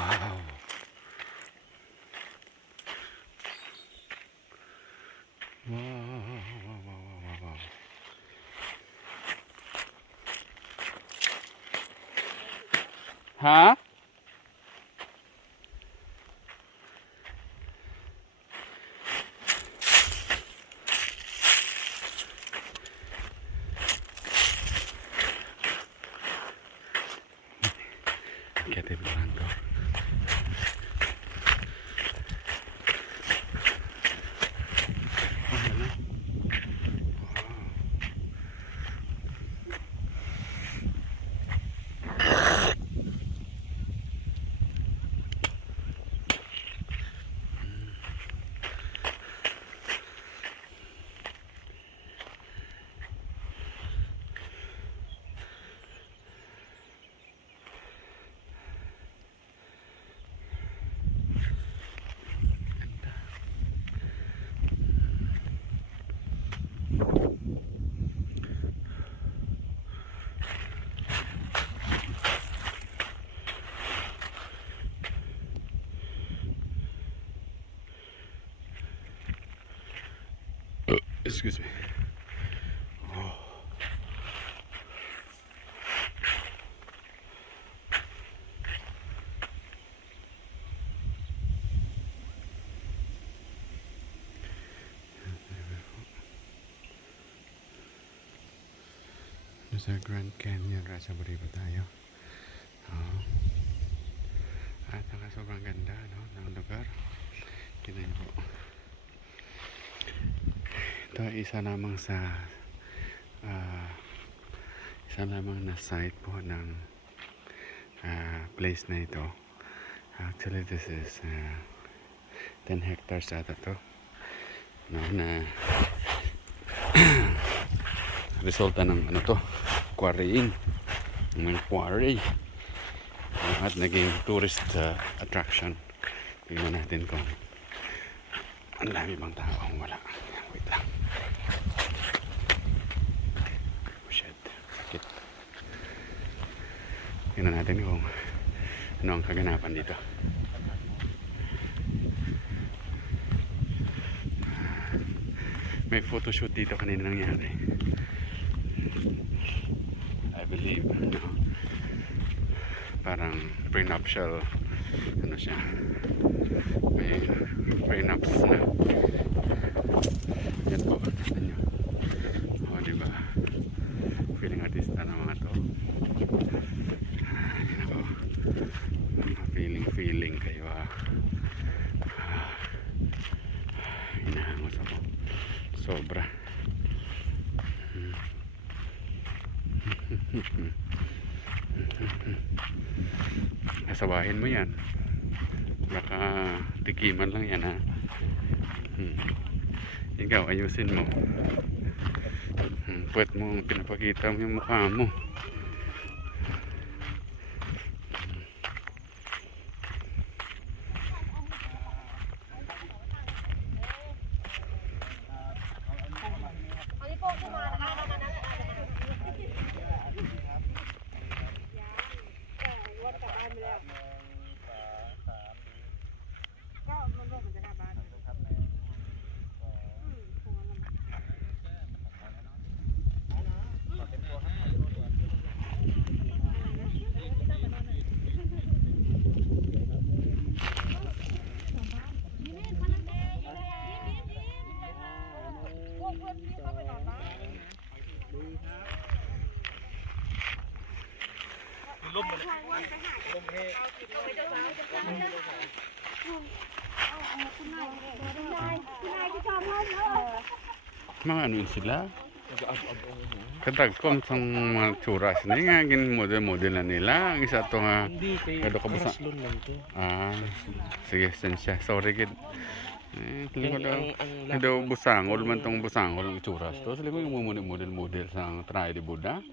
Wow. Wow. Ha? Get it, Brando. Excuse me. Oh. Sa Grand Canyon, Ratchaburi pa tayo. Oh. At sobrang ganda, no, ng lugar. Tingnan po. Ito ay isa lamang na site po ng place na ito. Actually, this is 10 hectares ata to, no, na resulta ng ano to, quarrying ng quarry, at naging tourist attraction. Tingnan natin kung ang dami bang tao. Wala. Wait lang. Oh shit. Bakit? Tingnan natin kung ano ang kaganapan dito. May photoshoot dito kanina nangyari. I believe, no? Parang prenuptial, ano siya, may prenups na. Yan po, tignan nyo. O, diba? Feeling artista na mga to. Yan ako. Feeling kayo, hinahangos ako. Sobra. Kasabahin mo yan. Baka tikiman lang yan, ha. Ikaw, ayusin mo. Puwet mo, pinapakita mo yung mukha mo. Mga ano sila? Katagkom sang mga tsuras na nga gin model na nila. Ang isa to nga kado kabusa. Sige, sensya. Sorry kid. Likod daw busangol man tong busangol tsuras to. Sa likod yung model sang try di Buddha.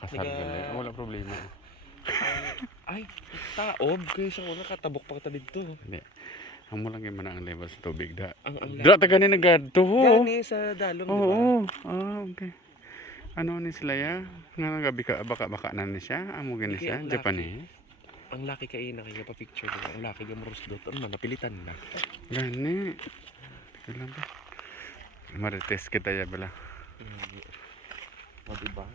Kasal gali. Wala problema. Ay, taob kayo sa una katabok pa kita dito. Hindi. Ang mo lang yung manang level sa tubig da. Ang Da taga ni nagado ho. Gani sa dalom, Oo. di ba? Okay. Ano ni sila ya? Nga gabi ka baka na ni siya. Amo gani siya, Japanese. Ang laki kayo na kaya pa picture nila. Ang laki gamoros dot. Ano man, napilitan na. Gani. Teka lang ba? Marites kita ya bala. O diba?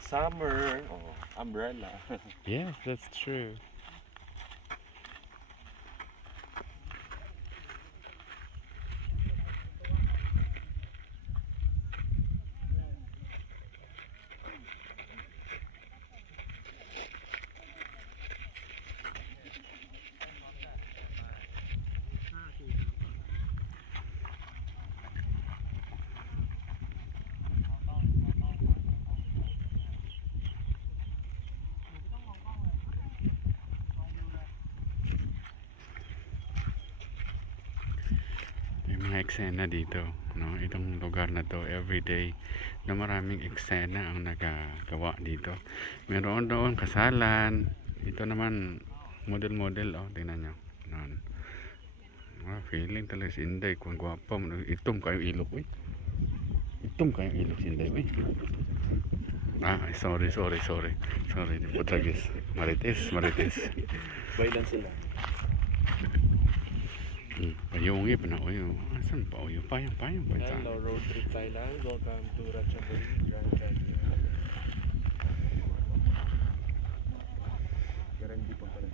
Summer. Oh, umbrella. Yes, that's true. May mga eksena dito, no? Itong lugar na to, everyday na maraming eksena ang nagagawa dito. Meron doon kasalan. Ito naman model-model, oh, tingnan nyo. Noon. Feeling talaga si Inday kung gwapa mo. Itom kayo ilok, uy. Itom kayo ilok si Inday, uy. Sorry. Sorry, Putragis. Marites. Bailan sila. Payungi pa na, uy. Asan pa, uy? Payang pa saan? Hello, road trip Thailand. Welcome to Ratchaburi. Garanti pa pala.